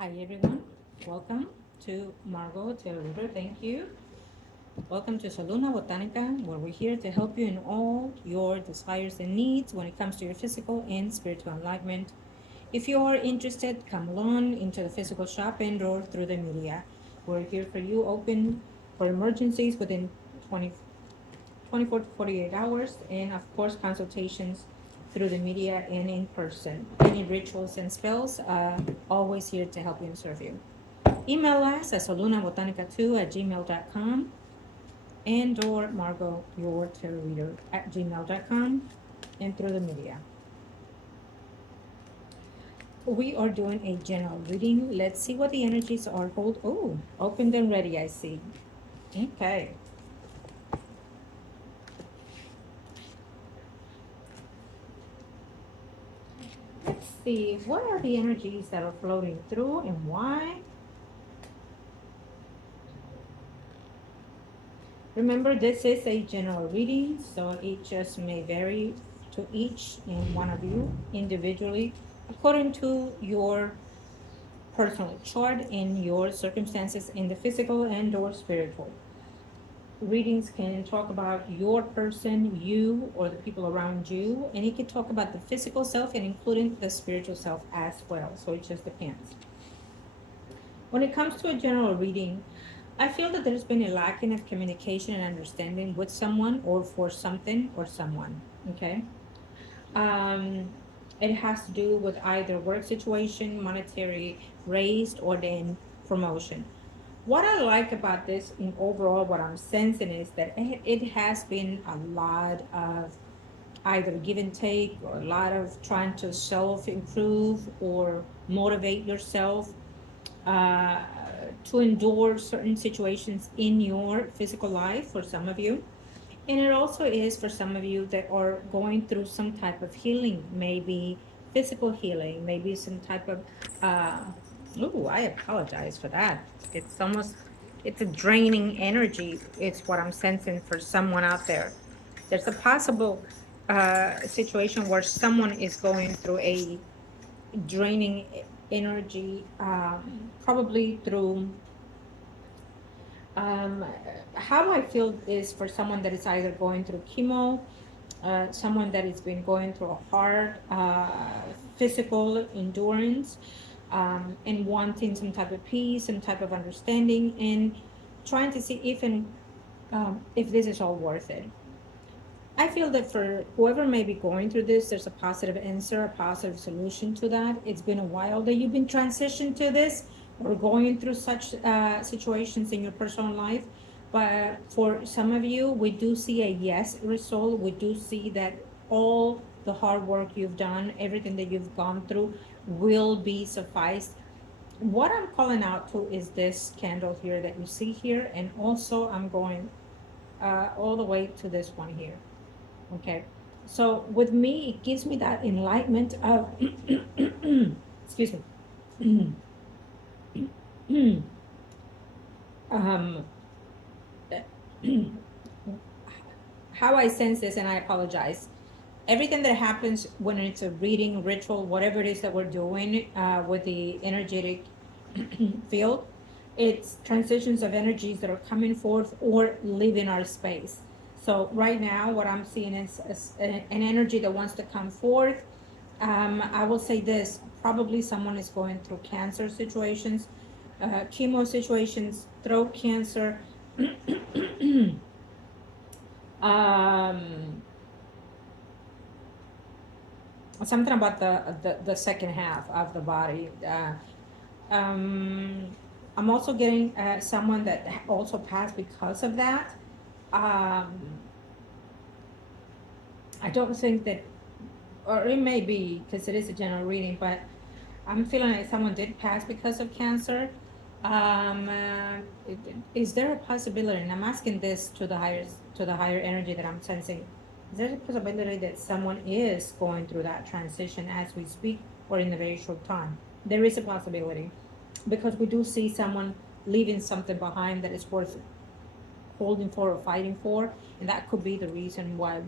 Hi everyone, welcome to margourtarotreader. Thank you. Welcome to Saluna Botanica, where we're here to help you in all your desires and needs when it comes to your physical and spiritual enlightenment. If you are interested, come along into the physical shop and or through the media. We're here for you, open for emergencies within 24 to 48 hours, and of course, consultations through the media and in person. Any rituals and spells, always here to help you and serve you. Email us at solunabotanica2@gmail.com and or margourtarotreader@gmail.com and through the media. We are doing a general reading. Let's see what the energies are. Hold. Oh, opened and ready, I see. Okay. Let's see. What are the energies that are floating through and why? Remember, this is a general reading, so it just may vary to each and one of you individually according to your personal chart and your circumstances in the physical and or spiritual. Readings can talk about your person, you, or the people around you, and it can talk about the physical self and including the spiritual self as well. So it just depends. When it comes to a general reading, I feel that there's been a lacking of communication and understanding with someone or for something or someone. Okay. Um, it has to do with either work situation, monetary raised, or then promotion. What I like about this in overall, what I'm sensing is that it has been a lot of either give and take or a lot of trying to self improve or motivate yourself uh, to endure certain situations in your physical life for some of you. And it also is for some of you that are going through some type of healing, maybe physical healing, maybe some type of, uh, oh, I apologize for that. It's almost, it's a draining energy. It's what I'm sensing for someone out there. There's a possible situation where someone is going through a draining energy, probably through um, how I feel is for someone that is either going through chemo, someone that has been going through a hard physical endurance, and wanting some type of peace, some type of understanding, and trying to see if this is all worth it. I feel that for whoever may be going through this, there's a positive answer, a positive solution to that. It's been a while that you've been transitioned to this or going through such situations in your personal life. But for some of you, we do see a yes result. We do see that all the hard work you've done, everything that you've gone through will be sufficed. What I'm calling out to is this candle here that you see here. And also I'm going all the way to this one here. Okay. So with me, it gives me that enlightenment of, excuse me, um, how I sense this, and I apologize. Everything that happens when it's a reading, ritual, whatever it is that we're doing with the energetic field, it's transitions of energies that are coming forth or leaving our space. So right now, what I'm seeing is an energy that wants to come forth. I will say this: probably someone is going through cancer situations, chemo situations, throat cancer. um, Something about the second half of the body. Um, I'm also getting someone that also passed because of that. Um, I don't think that, or it may be because it is a general reading, but I'm feeling like someone did pass because of cancer. Um, uh, is there a possibility? And I'm asking this to the higher energy that I'm sensing. Is there a possibility that someone is going through that transition as we speak, or in a very short time? There is a possibility because we do see someone leaving something behind that is worth holding for or fighting for, and that could be the reason why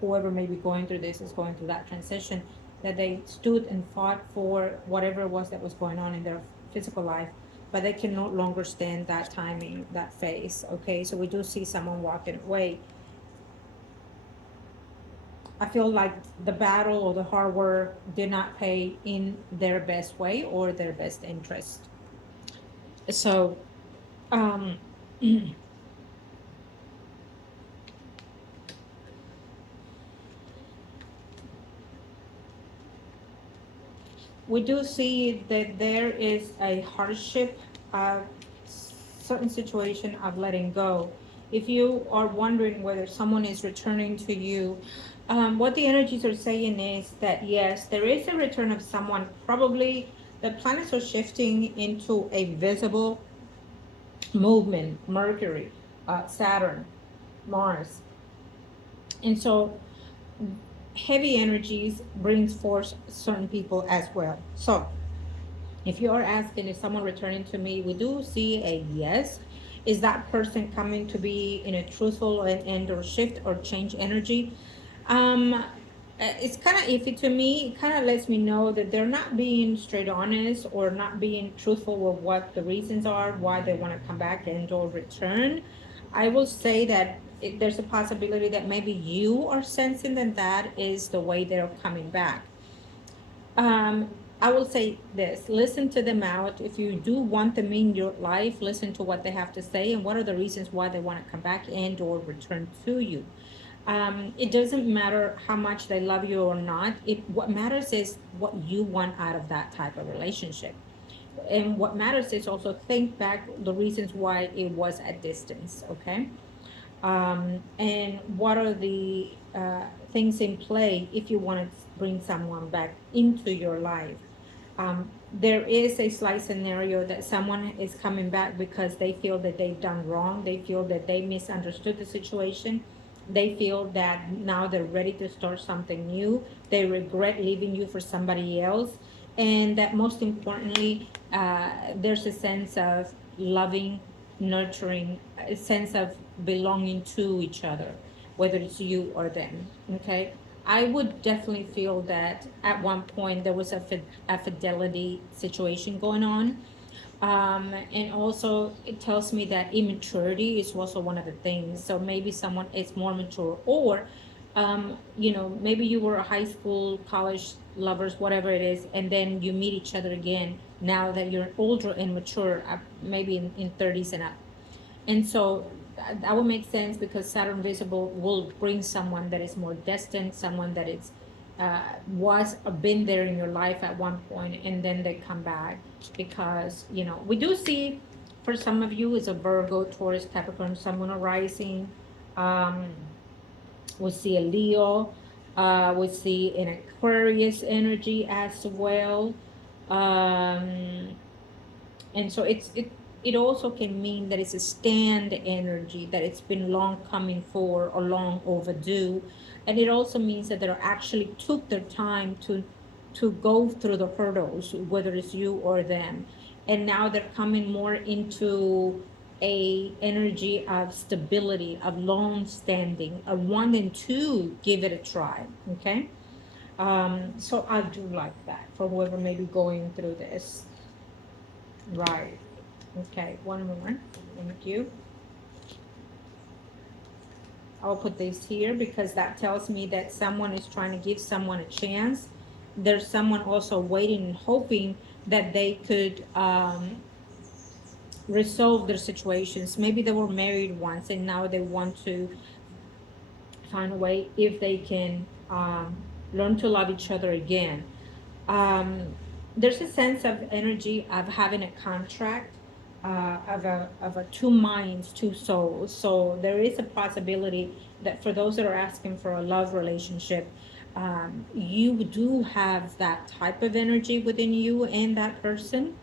whoever may be going through this is going through that transition. that they stood and fought for whatever it was that was going on in their physical life, but they can no longer stand that timing, that phase. Okay, so we do see someone walking away. I feel like the battle or the hard work did not pay in their best way or their best interest. So, um, we do see that there is a hardship, certain situation of letting go. If you are wondering whether someone is returning to you, what the energies are saying is that yes, there is a return of someone. Probably the planets are shifting into a visible movement. Mercury, Saturn, Mars, and so heavy energies brings forth certain people as well. So if you are asking, is someone returning to me, we do see a yes. Is that person coming to be in a truthful and or shift or change energy? It's kind of iffy to me. It kind of lets me know that they're not being straight honest or not being truthful with what the reasons are why they want to come back and or return. I will say that there's a possibility that maybe you are sensing that that is the way they're coming back. um, I will say this, listen to them out. If you do want them in your life, listen to what they have to say and what are the reasons why they want to come back and or return to you. It doesn't matter how much they love you or not. What matters is what you want out of that type of relationship. And what matters is also think back the reasons why it was at distance, okay? And what are the things in play if you want to bring someone back into your life. There is a slight scenario that someone is coming back because they feel that they've done wrong, they feel that they misunderstood the situation, they feel that now they're ready to start something new, they regret leaving you for somebody else, and that most importantly, there's a sense of loving, nurturing, a sense of belonging to each other, whether it's you or them. Okay, I would definitely feel that at one point there was a fidelity situation going on. And also it tells me that immaturity is also one of the things. So maybe someone is more mature, or maybe you were a high school, college lovers, whatever it is, and then you meet each other again now that you're older and mature, maybe in 30s and up. And so that would make sense because Saturn visible will bring someone that is more destined, someone that is was been there in your life at one point, and then they come back because we do see for some of you is a Virgo, Taurus, Capricorn, Sun, Moon, or Rising. Um, we see a Leo. We see an Aquarius energy as well. Um, and so it also can mean that it's a stand energy, that it's been long coming for or long overdue. And it also means that they actually took their time to go through the hurdles, whether it's you or them, and now they're coming more into a energy of stability, of long standing, of wanting to give it a try. Okay. So I do like that for whoever may be going through this. Right. Okay, one more. Thank you. I'll put this here because that tells me that someone is trying to give someone a chance. There's someone also waiting and hoping that they could resolve their situations. Maybe they were married once and now they want to find a way if they can learn to love each other again. There's a sense of energy of having a contract, of a two minds, two souls. So there is a possibility that for those that are asking for a love relationship, you do have that type of energy within you and that person.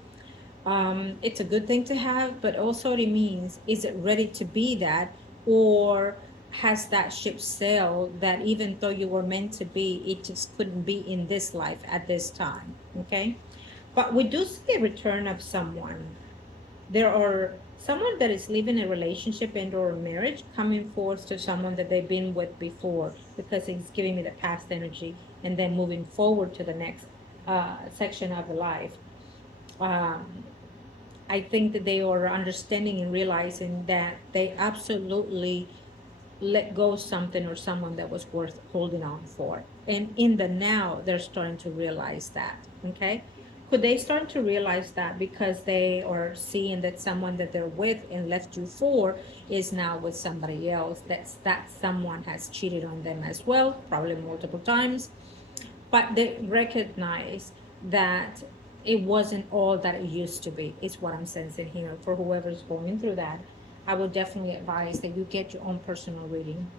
It's a good thing to have, but also it means, is it ready to be that, or has that ship sailed that even though you were meant to be, it just couldn't be in this life at this time? Okay, but we do see a return of someone. There are someone that is leaving a relationship and or a marriage coming forth to someone that they've been with before, because it's giving me the past energy. and then moving forward to the next section of the life. Um, I think that they are understanding and realizing that they absolutely let go of something or someone that was worth holding on for. And in the now, they're starting to realize that. Okay. Could they start to realize that because they are seeing that someone that they're with and left you for is now with somebody else? That someone has cheated on them as well, probably multiple times. But they recognize that it wasn't all that it used to be, is what I'm sensing here. For whoever's going through that, I would definitely advise that you get your own personal reading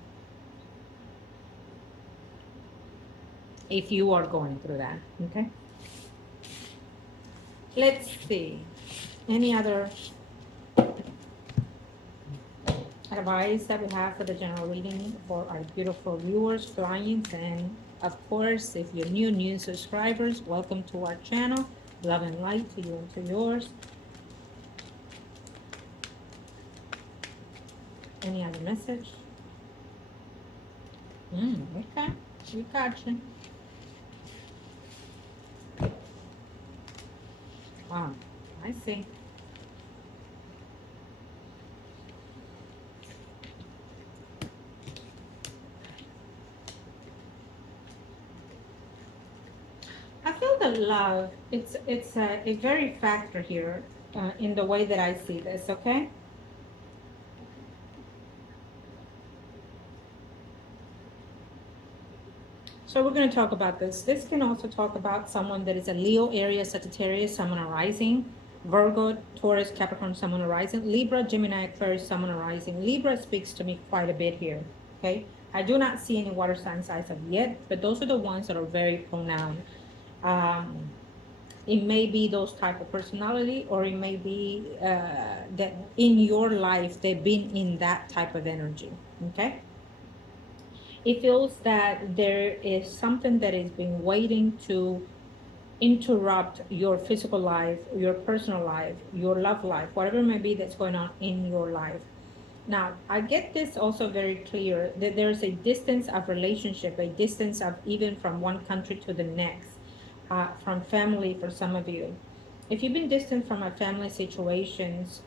if you are going through that. Okay. Let's see. Any other advice that we have for the general reading for our beautiful viewers, clients, and of course, if you're new subscribers, welcome to our channel. Love and light to you and to yours. Any other message? Okay. We got you. Wow. I see. I feel the love. It's a very factor here in the way that I see this. Okay. So we're going to talk about this. This can also talk about someone that is a Leo, Aries, Sagittarius, Sun arising, Virgo, Taurus, Capricorn, Sun arising, Libra, Gemini, Aquarius, Sun arising. Libra speaks to me quite a bit here. Okay. I do not see any water signs as of yet, but those are the ones that are very pronounced. Um, it may be those type of personality, or it may be that in your life they've been in that type of energy. Okay. It feels that there is something that is been waiting to interrupt your physical life, your personal life, your love life, whatever it may be that's going on in your life. Now, I get this also very clear that there's a distance of relationship, a distance of even from one country to the next, from family for some of you. If you've been distant from a family situations,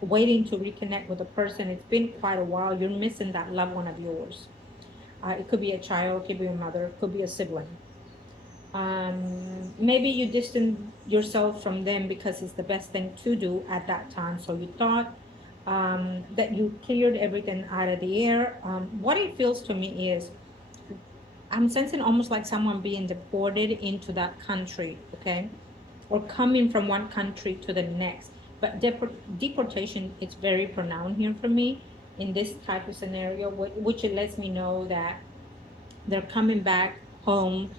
waiting to reconnect with a person, it's been quite a while, you're missing that loved one of yours. It could be a child, it could be a mother, it could be a sibling. Maybe you distance yourself from them because it's the best thing to do at that time. So you thought that you cleared everything out of the air. What it feels to me is I'm sensing almost like someone being deported into that country, okay? Or coming from one country to the next. But deportation is very pronounced here for me in this type of scenario, which it lets me know that they're coming back home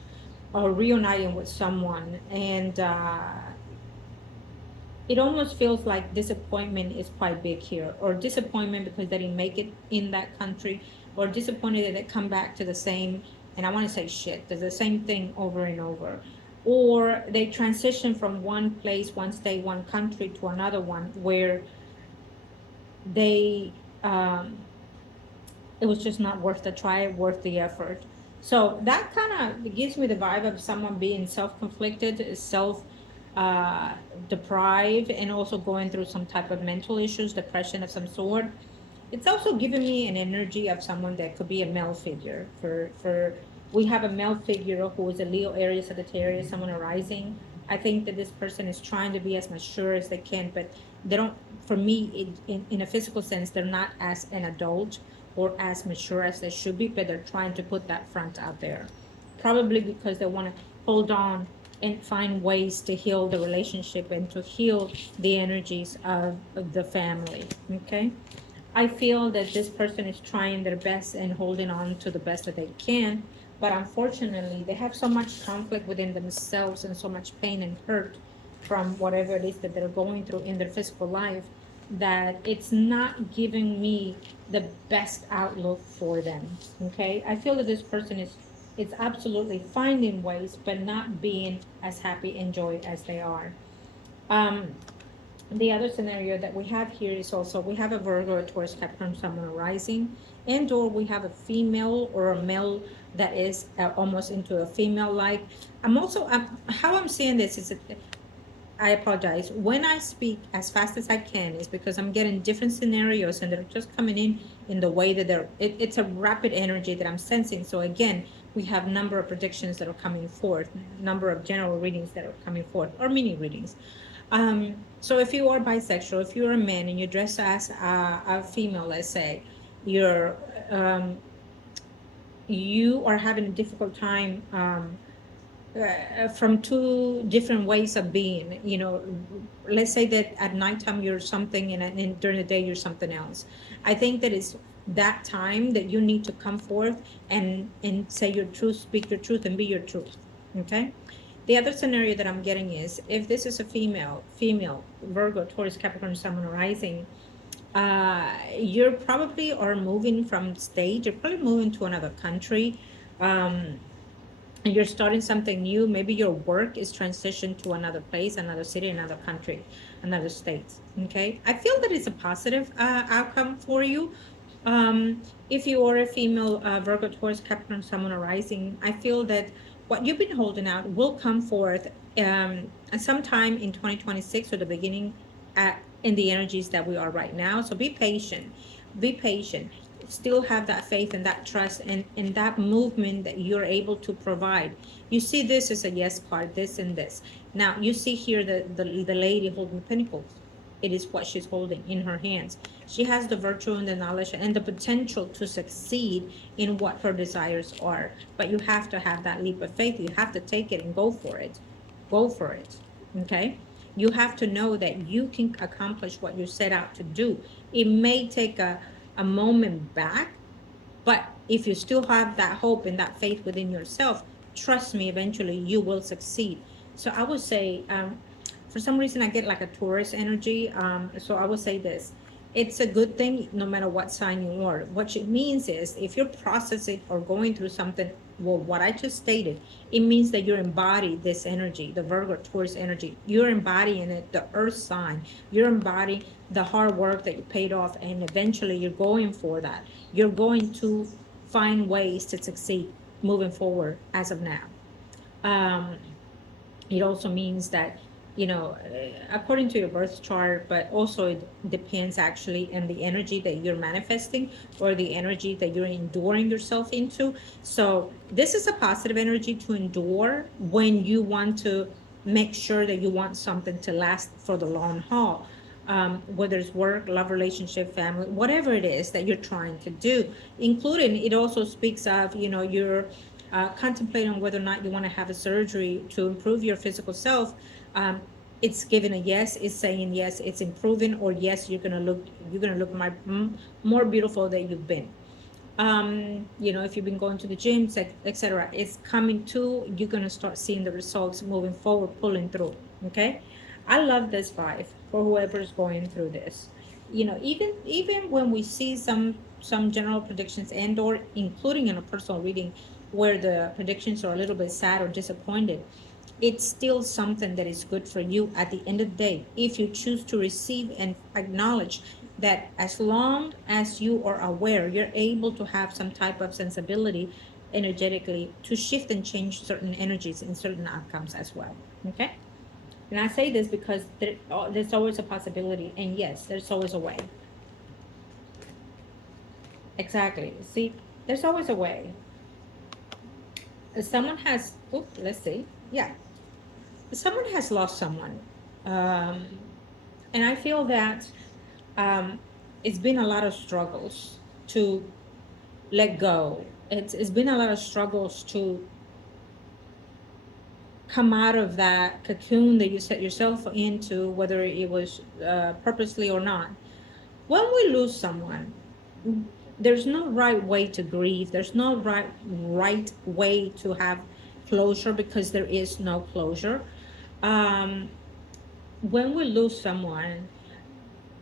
or reuniting with someone. And it almost feels like disappointment is quite big here, or disappointment because they didn't make it in that country, or disappointed that they come back to the same, and I want to say shit, there's the same thing over and over, or they transition from one place, one state, one country to another one where they it was just not worth the try, worth the effort. So that kind of gives me the vibe of someone being self-conflicted, self deprived, and also going through some type of mental issues, depression of some sort. It's also giving me an energy of someone that could be a male figure. For we have a male figure who is a Leo, Aries, Sagittarius, someone arising. I think that this person is trying to be as mature as they can, but they don't. For me, in a physical sense, they're not as an adult or as mature as they should be, but they're trying to put that front out there. Probably because they want to hold on and find ways to heal the relationship and to heal the energies of the family. Okay. I feel that this person is trying their best and holding on to the best that they can, but unfortunately, they have so much conflict within themselves and so much pain and hurt from whatever it is that they're going through in their physical life that it's not giving me the best outlook for them. Okay, I feel that this person is it's absolutely finding ways, but not being as happy and joy as they are. Um, the other scenario that we have here is also we have a Virgo, a Taurus, Capricorn, Sun, Moon, rising, and or we have a female or a male that is almost into a female like. I'm also how I'm seeing this is I apologize. When I speak as fast as I can, is because I'm getting different scenarios and they're just coming in the way that it's a rapid energy that I'm sensing. So again, we have number of predictions that are coming forth, number of general readings that are coming forth, or mini readings. So if you are bisexual, if you're a man and you dress as a female, let's say, you're you are having a difficult time from two different ways of being. Let's say that at nighttime you're something and during the day you're something else. I think that it's that time that you need to come forth and say your truth, speak your truth, and be your truth. Okay. The other scenario that I'm getting is, if this is a female Virgo, Taurus, Capricorn, Sun, Moon, Rising, you're probably are moving from state. You're probably moving to another country. And you're starting something new. Maybe your work is transitioned to another place, another city, another country, another state. Okay. I feel that it's a positive outcome for you. If you are a female Virgo, Taurus, Capricorn, Sun, Moon, Rising, I feel that what you've been holding out will come forth sometime in 2026 or the beginning in the energies that we are right now. So be patient. Be patient. Still have that faith and that trust and that movement that you're able to provide. You see this as a yes card, this and this. Now you see here the lady holding pentacles. It is what she's holding in her hands. She has the virtue and the knowledge and the potential to succeed in what her desires are. But you have to have that leap of faith. You have to take it and go for it. Go for it. Okay? You have to know that you can accomplish what you set out to do. It may take a moment back, but if you still have that hope and that faith within yourself, trust me, eventually you will succeed. So I would say, for some reason I get like a Taurus energy. So I would say this. It's a good thing no matter what sign you are. What it means is, if you're processing or going through something, well, what I just stated, it means that you're embodying this energy, the Virgo Taurus energy. You're embodying it, the earth sign. You're embodying the hard work that you paid off, and eventually you're going for that. You're going to find ways to succeed moving forward as of now. It also means that, according to your birth chart, but also it depends actually on the energy that you're manifesting or the energy that you're enduring yourself into. So this is a positive energy to endure when you want to make sure that you want something to last for the long haul. Whether it's work, love, relationship, family, whatever it is that you're trying to do, including it also speaks of, you're contemplating whether or not you want to have a surgery to improve your physical self. It's giving a yes, it's saying yes, it's improving, or yes, you're gonna look more beautiful than you've been. If you've been going to the gym, etc., it's coming to, you're gonna start seeing the results moving forward, pulling through. Okay, I love this vibe for whoever's going through this. Even when we see some general predictions and or including in a personal reading where the predictions are a little bit sad or disappointed, it's still something that is good for you at the end of the day, if you choose to receive and acknowledge that. As long as you are aware, you're able to have some type of sensibility energetically to shift and change certain energies and certain outcomes as well. Okay, and I say this because there's always a possibility, and yes, there's always a way. Exactly. See, there's always a way. Someone has, let's see, yeah, someone has lost someone, and I feel that it's been a lot of struggles to let go. It's been a lot of struggles to come out of that cocoon that you set yourself into, whether it was purposely or not. When we lose someone, there's no right way to grieve. There's no right way to have closure, because there is no closure. When we lose someone,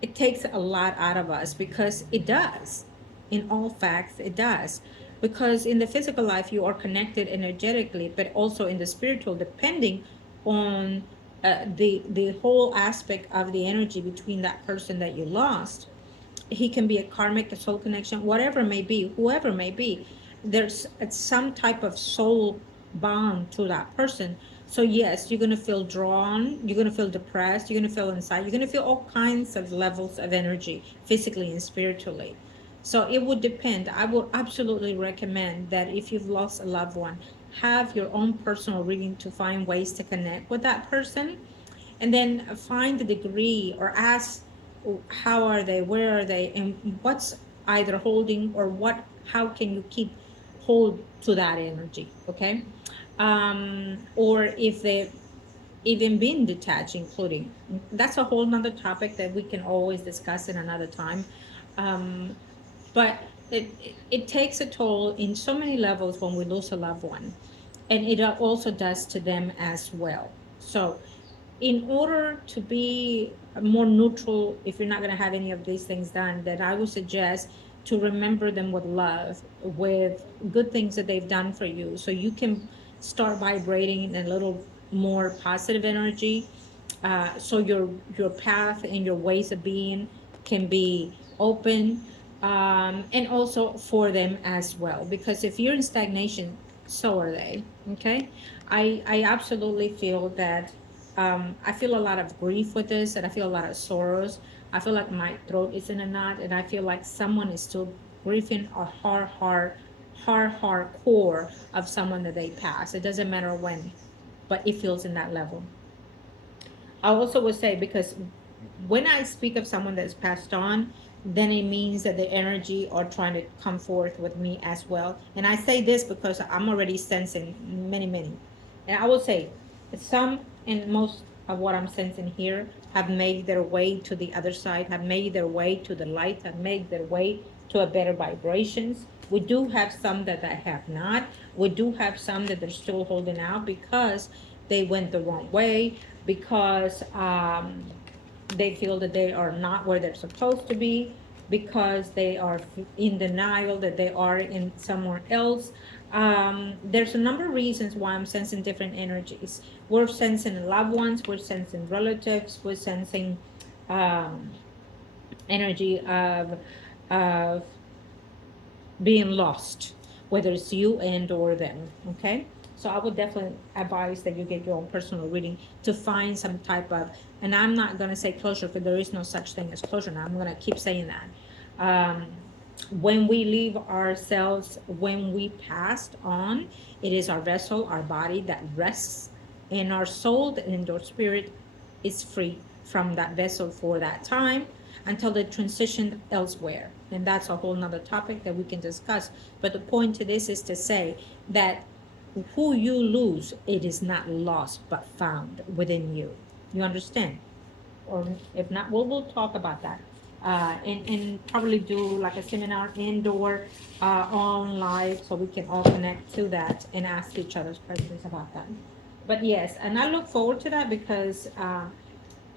it takes a lot out of us, because it does. In all facts, it does. Because in the physical life, you are connected energetically, but also in the spiritual, depending on the whole aspect of the energy between that person that you lost. He can be a karmic, a soul connection, whatever it may be, whoever it may be. there's some type of soul bond to that person. So yes, you're going to feel drawn, you're going to feel depressed, you're going to feel inside, you're going to feel all kinds of levels of energy, physically and spiritually. So it would depend. I would absolutely recommend that if you've lost a loved one, have your own personal reading to find ways to connect with that person, and then find the degree or ask, how are they, where are they, and what's either holding, or what, how can you keep hold to that energy. Okay. Or if they even been detached, including, that's a whole nother topic that we can always discuss in another time. um, but it takes a toll in so many levels when we lose a loved one, and it also does to them as well. So in order to be more neutral, if you're not going to have any of these things done, then I would suggest to remember them with love, with good things that they've done for you, so you can start vibrating in a little more positive energy. So your path and your ways of being can be open, and also for them as well. Because if you're in stagnation, so are they. Okay, I absolutely feel that. I feel a lot of grief with this, and I feel a lot of sorrows. I feel like my throat is in a knot, and I feel like someone is still grieving a hard core of someone that they passed. It doesn't matter when, but it feels in that level. I also would say, because when I speak of someone that's passed on, then it means that the energy are trying to come forth with me as well. And I say this because I'm already sensing many. And I will say some and most of what I'm sensing here have made their way to the other side, have made their way to the light, have made their way to a better vibrations. We do have some that have not. We do have some that they're still holding out because they went the wrong way, because they feel that they are not where they're supposed to be, because they are in denial that they are in somewhere else. There's a number of reasons why I'm sensing different energies. We're sensing loved ones, we're sensing relatives, we're sensing um, energy of being lost, whether it's you and or them. Okay, so I would definitely advise that you get your own personal reading to find some type of, and I'm not going to say closure, because there is no such thing as closure. Now I'm going to keep saying that. When we leave ourselves, when we passed on, it is our vessel, our body that rests, and our soul and our spirit is free from that vessel for that time until they transition elsewhere. And that's a whole nother topic that we can discuss. But the point to this is to say that who you lose, it is not lost but found within you. You understand? Or if not, we'll talk about that. And probably do like a seminar indoor, on live, so we can all connect to that and ask each other's questions about that. But yes, and I look forward to that because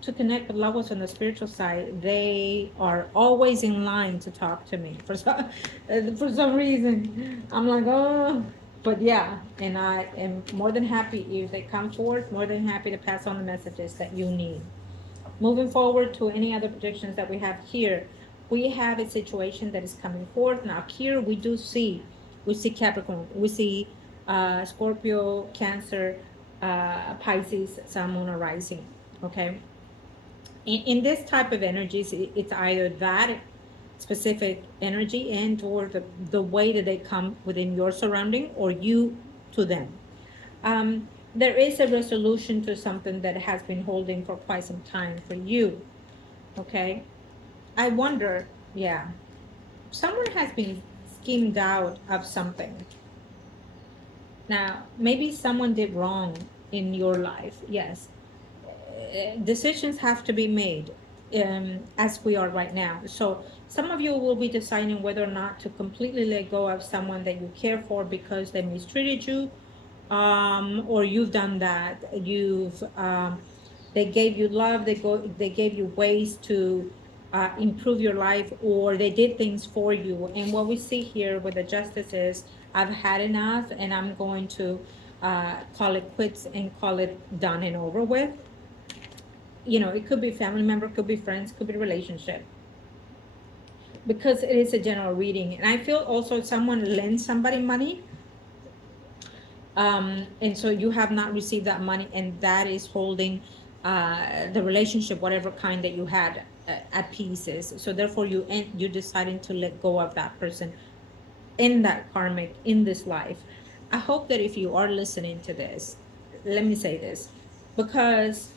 to connect with loved ones on the spiritual side, they are always in line to talk to me for some reason. I'm like, oh, but yeah, and I am more than happy if they come forward, more than happy to pass on the messages that you need. Moving forward to any other predictions that we have here, we have a situation that is coming forth. Now here we see Capricorn, we see Scorpio, Cancer, Pisces, Sun, Moon, or Rising. Okay, in this type of energies, it's either that specific energy and or the way that they come within your surrounding, or you to them. There is a resolution to something that has been holding for quite some time for you. Okay, I wonder, yeah, someone has been schemed out of something. Now maybe someone did wrong in your life. Yes, decisions have to be made, as we are right now. So some of you will be deciding whether or not to completely let go of someone that you care for because they mistreated you, or you've done that. They gave you love. They gave you ways to improve your life, or they did things for you. And what we see here with the justice is, I've had enough, and I'm going to call it quits and call it done and over with. It could be family member, could be friends, could be relationship. because it is a general reading. And I feel also someone lends somebody money, and so you have not received that money, and that is holding the relationship, whatever kind that you had, at pieces. So therefore you deciding to let go of that person in that karmic, in this life. I hope that if you are listening to this, let me say this, because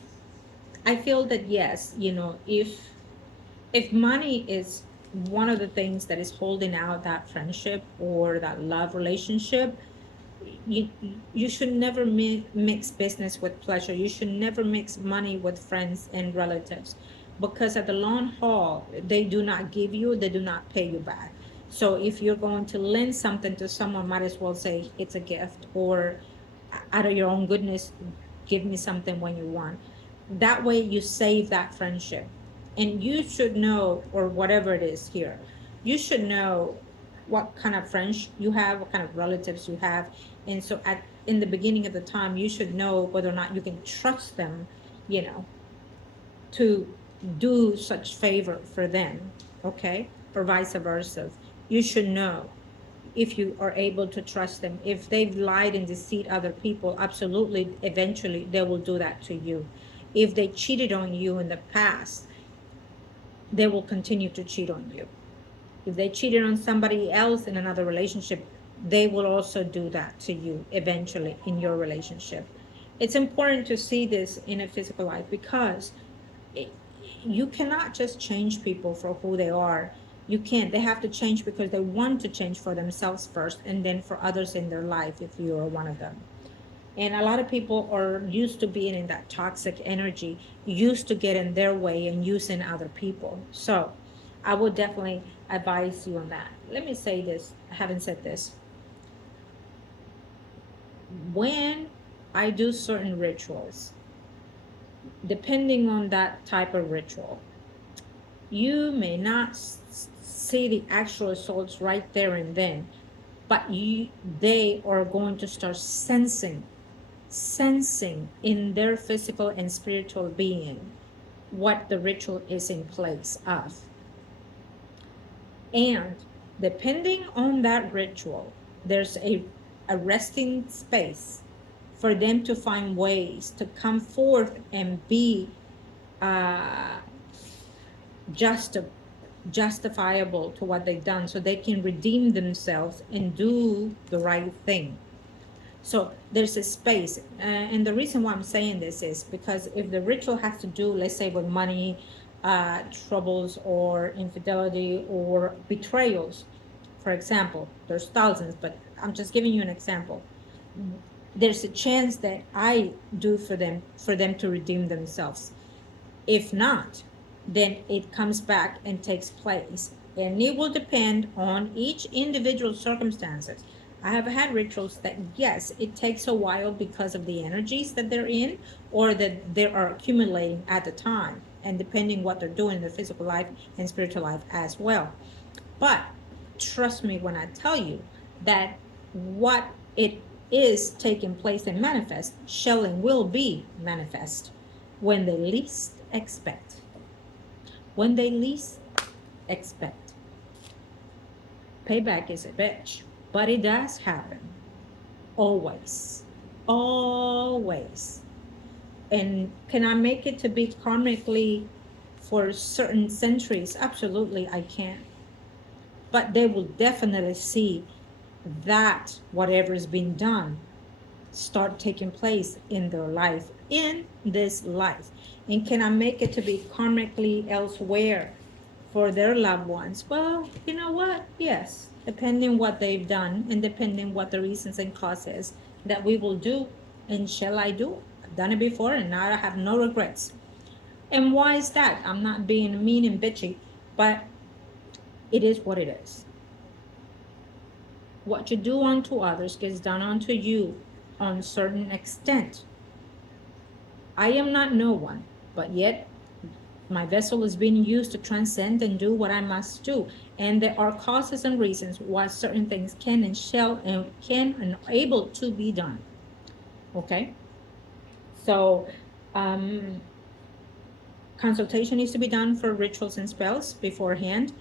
I feel that yes, if money is one of the things that is holding out that friendship or that love relationship, you you should never mix business with pleasure. You should never mix money with friends and relatives, because at the long haul, they do not give you, they do not pay you back. So if you're going to lend something to someone, might as well say it's a gift, or out of your own goodness, give me something when you want. That way you save that friendship. And you should know, or whatever it is here, you should know what kind of friends you have, what kind of relatives you have. And so in the beginning of the time, you should know whether or not you can trust them, you know, to do such favor for them, okay? Or vice versa. You should know if you are able to trust them. If they've lied and deceived other people, absolutely, eventually they will do that to you. If they cheated on you in the past, they will continue to cheat on you. If they cheated on somebody else in another relationship, they will also do that to you eventually in your relationship. It's important to see this in a physical life, because it, you cannot just change people for who they are. You can't. They have to change because they want to change for themselves first, and then for others in their life, if you are one of them. And a lot of people are used to being in that toxic energy, used to getting their way and using other people. So I would definitely advise you on that. Let me say this, having said this. When I do certain rituals, depending on that type of ritual, you may not see the actual results right there and then, but they are going to start sensing in their physical and spiritual being what the ritual is in place of. And depending on that ritual, there's a resting space for them to find ways to come forth and be uh, just justifiable to what they've done, so they can redeem themselves and do the right thing. So there's a space. And the reason why I'm saying this is because if the ritual has to do, let's say, with money, troubles, or infidelity, or betrayals, for example, there's thousands, but I'm just giving you an example. There's a chance that I do for them to redeem themselves. If not, then it comes back and takes place. And it will depend on each individual circumstances. I have had rituals that, yes, it takes a while because of the energies that they're in, or that they are accumulating at the time, and depending what they're doing in their physical life and spiritual life as well. But trust me when I tell you that what it is taking place and manifest shall and will be manifest when they least expect. When they least expect. Payback is a bitch, but it does happen. Always. Always. And can I make it to be karmically for certain centuries? Absolutely, I can. But they will definitely see that whatever's been done start taking place in their life, in this life. And can I make it to be karmically elsewhere for their loved ones? Well, you know what? Yes, depending what they've done, and depending what the reasons and causes that we will do. And shall I do? I've done it before, and now I have no regrets. And why is that? I'm not being mean and bitchy, but it is what it is. What you do unto others gets done unto you on a certain extent. I am not no one, but yet my vessel is being used to transcend and do what I must do. And there are causes and reasons why certain things can and shall and can and are able to be done. Okay? So, consultation needs to be done for rituals and spells beforehand.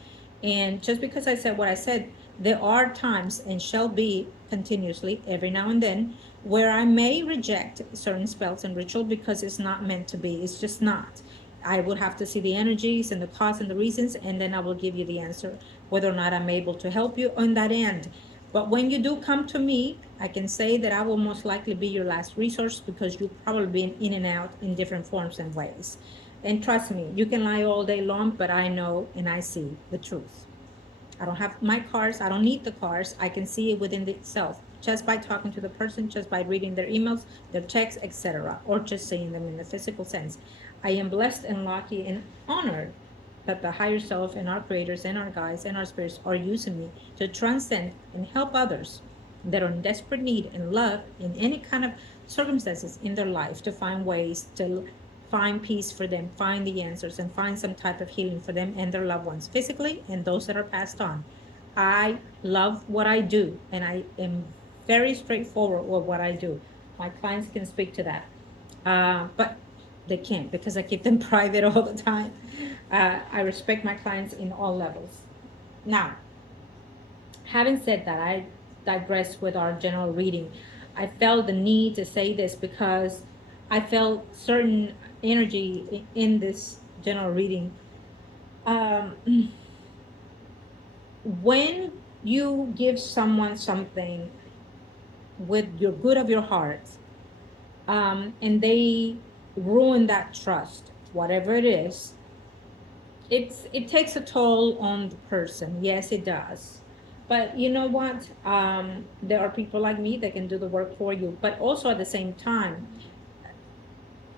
And just because I said what I said, there are times, and shall be continuously every now and then, where I may reject certain spells and ritual because it's not meant to be. It's just not. I would have to see the energies and the cause and the reasons, and then I will give you the answer, whether or not I'm able to help you on that end. But when you do come to me, I can say that I will most likely be your last resource, because you've probably been in and out in different forms and ways. And trust me, you can lie all day long, but I know and I see the truth. I don't have my cards. I don't need the cards. I can see it within itself, just by talking to the person, just by reading their emails, their texts, etc., or just seeing them in the physical sense. I am blessed and lucky and honored that the higher self and our creators and our guides and our spirits are using me to transcend and help others that are in desperate need and love in any kind of circumstances in their life, to find ways to find peace for them, find the answers, and find some type of healing for them and their loved ones, physically and those that are passed on. I love what I do, and I am very straightforward with what I do. My clients can speak to that, but they can't, because I keep them private all the time. I respect my clients in all levels. Now, having said that, I digress with our general reading. I felt the need to say this because I felt certain energy in this general reading. Um, when you give someone something with your good of your heart, and they ruin that trust, whatever it is, it takes a toll on the person. Yes, it does. But you know what? There are people like me that can do the work for you. But also at the same time,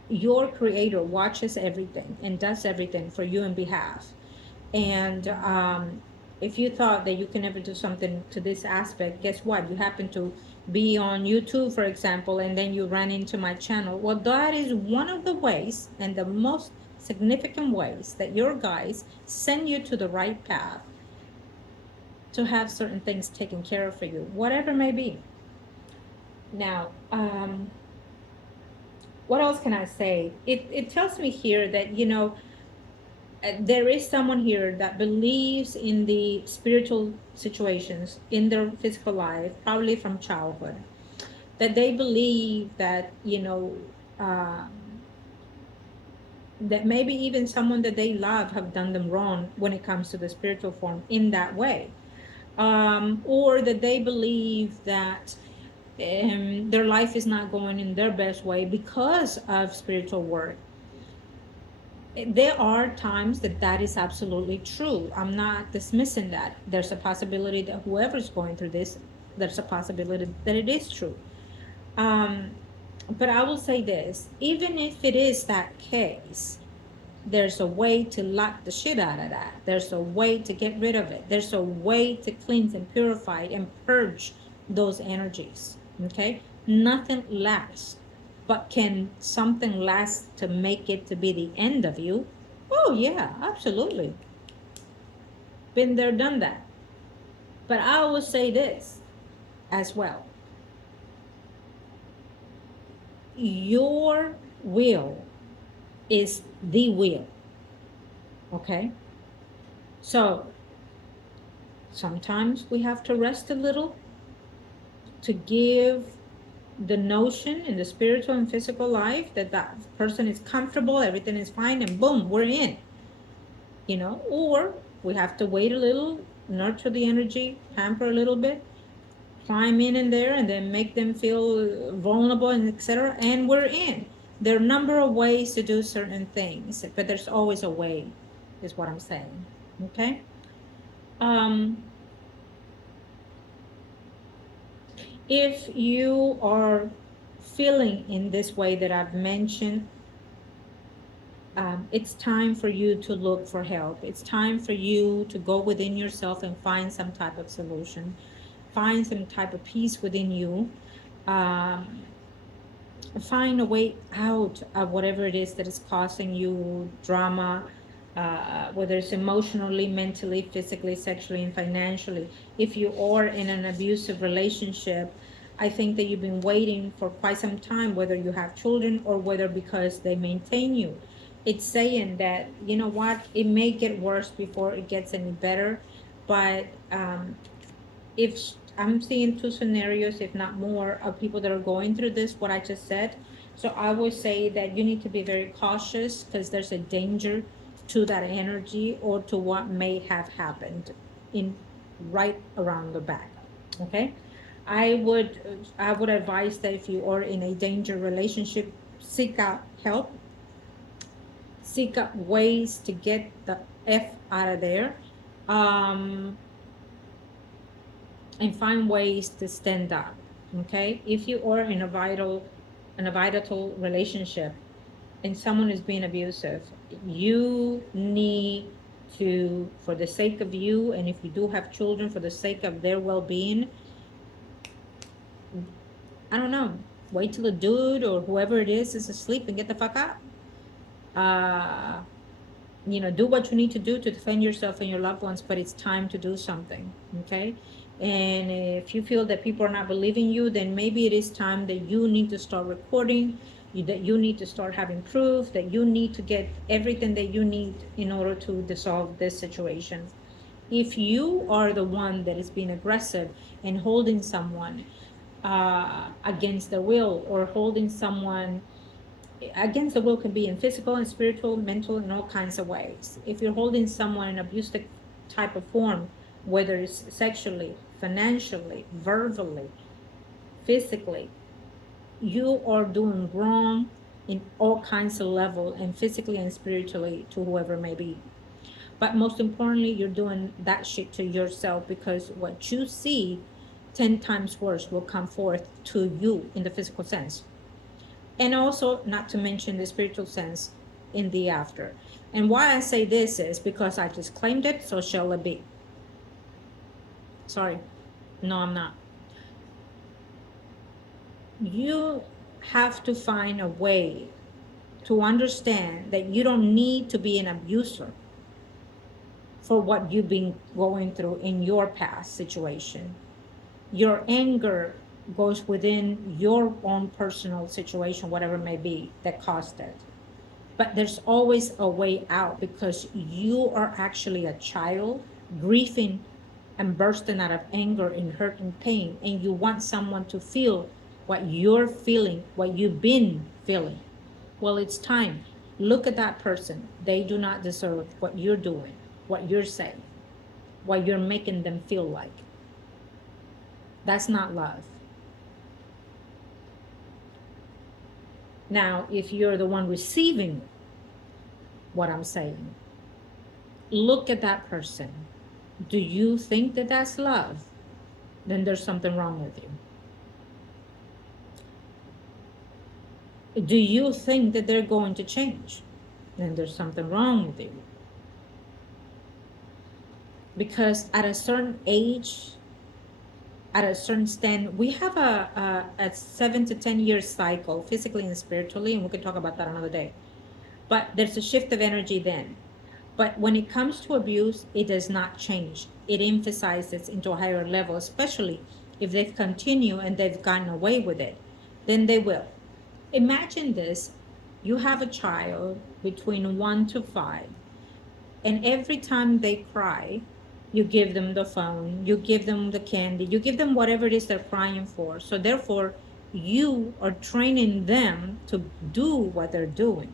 your creator watches everything and does everything for you in behalf. And if you thought that you can never do something to this aspect, guess what? You happen to be on YouTube, for example, and then you run into my channel. Well, that is one of the ways, and the most significant ways, that your guides send you to the right path to have certain things taken care of for you, whatever it may be. Now, what else can I say? It tells me here that, there is someone here that believes in the spiritual situations in their physical life, probably from childhood, that they believe that, that maybe even someone that they love have done them wrong when it comes to the spiritual form in that way. Or that they believe that their life is not going in their best way because of spiritual work. There are times that that is absolutely true. I'm not dismissing that. There's a possibility that whoever's going through this, there's a possibility that it is true. But I will say this, even if it is that case, there's a way to lock the shit out of that. There's a way to get rid of it. There's a way to cleanse and purify and purge those energies. Okay? Nothing lasts. But can something last to make it to be the end of you? Oh, yeah, absolutely. Been there, done that. But I will say this as well. Your will is the will. Okay? So sometimes we have to rest a little to give the notion in the spiritual and physical life that that person is comfortable, everything is fine, and boom, we're in. Or we have to wait a little, nurture the energy, pamper a little bit, climb in there, and then make them feel vulnerable, and etc. And we're in. There are a number of ways to do certain things, but there's always a way, is what I'm saying. Okay? If you are feeling in this way that I've mentioned, it's time for you to look for help. It's time for you to go within yourself and find some type of solution. Find some type of peace within you. Find a way out of whatever it is that is causing you drama, whether it's emotionally, mentally, physically, sexually, and financially. If you are in an abusive relationship, I think that you've been waiting for quite some time, whether you have children or whether because they maintain you. It's saying that, you know what, it may get worse before it gets any better. But if I'm seeing two scenarios, if not more, of people that are going through this, what I just said. So I would say that you need to be very cautious because there's a danger to that energy or to what may have happened in right around the back. Okay. I would advise that if you are in a danger relationship, seek out help, seek out ways to get the F out of there. Um, and find ways to stand up. Okay, if you are in a vital relationship and someone is being abusive, you need to, for the sake of you, and if you do have children, for the sake of their well-being, I don't know, wait till the dude or whoever it is asleep and get the fuck up. uh do what you need to do to defend yourself and your loved ones, but it's time to do something. Okay. And if you feel that people are not believing you, then maybe it is time that you need to start recording, that you need to start having proof, that you need to get everything that you need in order to dissolve this situation. If you are the one that is being aggressive and holding someone against their will, or holding someone against the will, can be in physical and spiritual, mental, in all kinds of ways. If you're holding someone in abusive type of form, whether it's sexually, financially, verbally, physically, you are doing wrong in all kinds of level, and physically and spiritually, to whoever may be. But most importantly, you're doing that shit to yourself, because what you see 10 times worse will come forth to you in the physical sense. And also, not to mention the spiritual sense in the after. And why I say this is because I just claimed it, so shall it be. Sorry. No, I'm not. You have to find a way to understand that you don't need to be an abuser for what you've been going through in your past situation. Your anger goes within your own personal situation, whatever it may be that caused it. But there's always a way out, because you are actually a child grieving and bursting out of anger and hurt and pain, and you want someone to feel what you're feeling, what you've been feeling. Well, it's time. Look at that person. They do not deserve what you're doing, what you're saying, what you're making them feel like. That's not love. Now, if you're the one receiving what I'm saying, look at that person. Do you think that that's love? Then there's something wrong with you. Do you think that they're going to change? Then there's something wrong with you. Because at a certain age, at a certain stand, we have a 7 to 10 year cycle, physically and spiritually, and we can talk about that another day. But there's a shift of energy then. But when it comes to abuse, it does not change. It emphasizes into a higher level, especially if they've continued and they've gotten away with it. Then they will. Imagine this. You have a child between 1 to 5, and every time they cry, you give them the phone, you give them the candy, you give them whatever it is they're crying for. So therefore, you are training them to do what they're doing.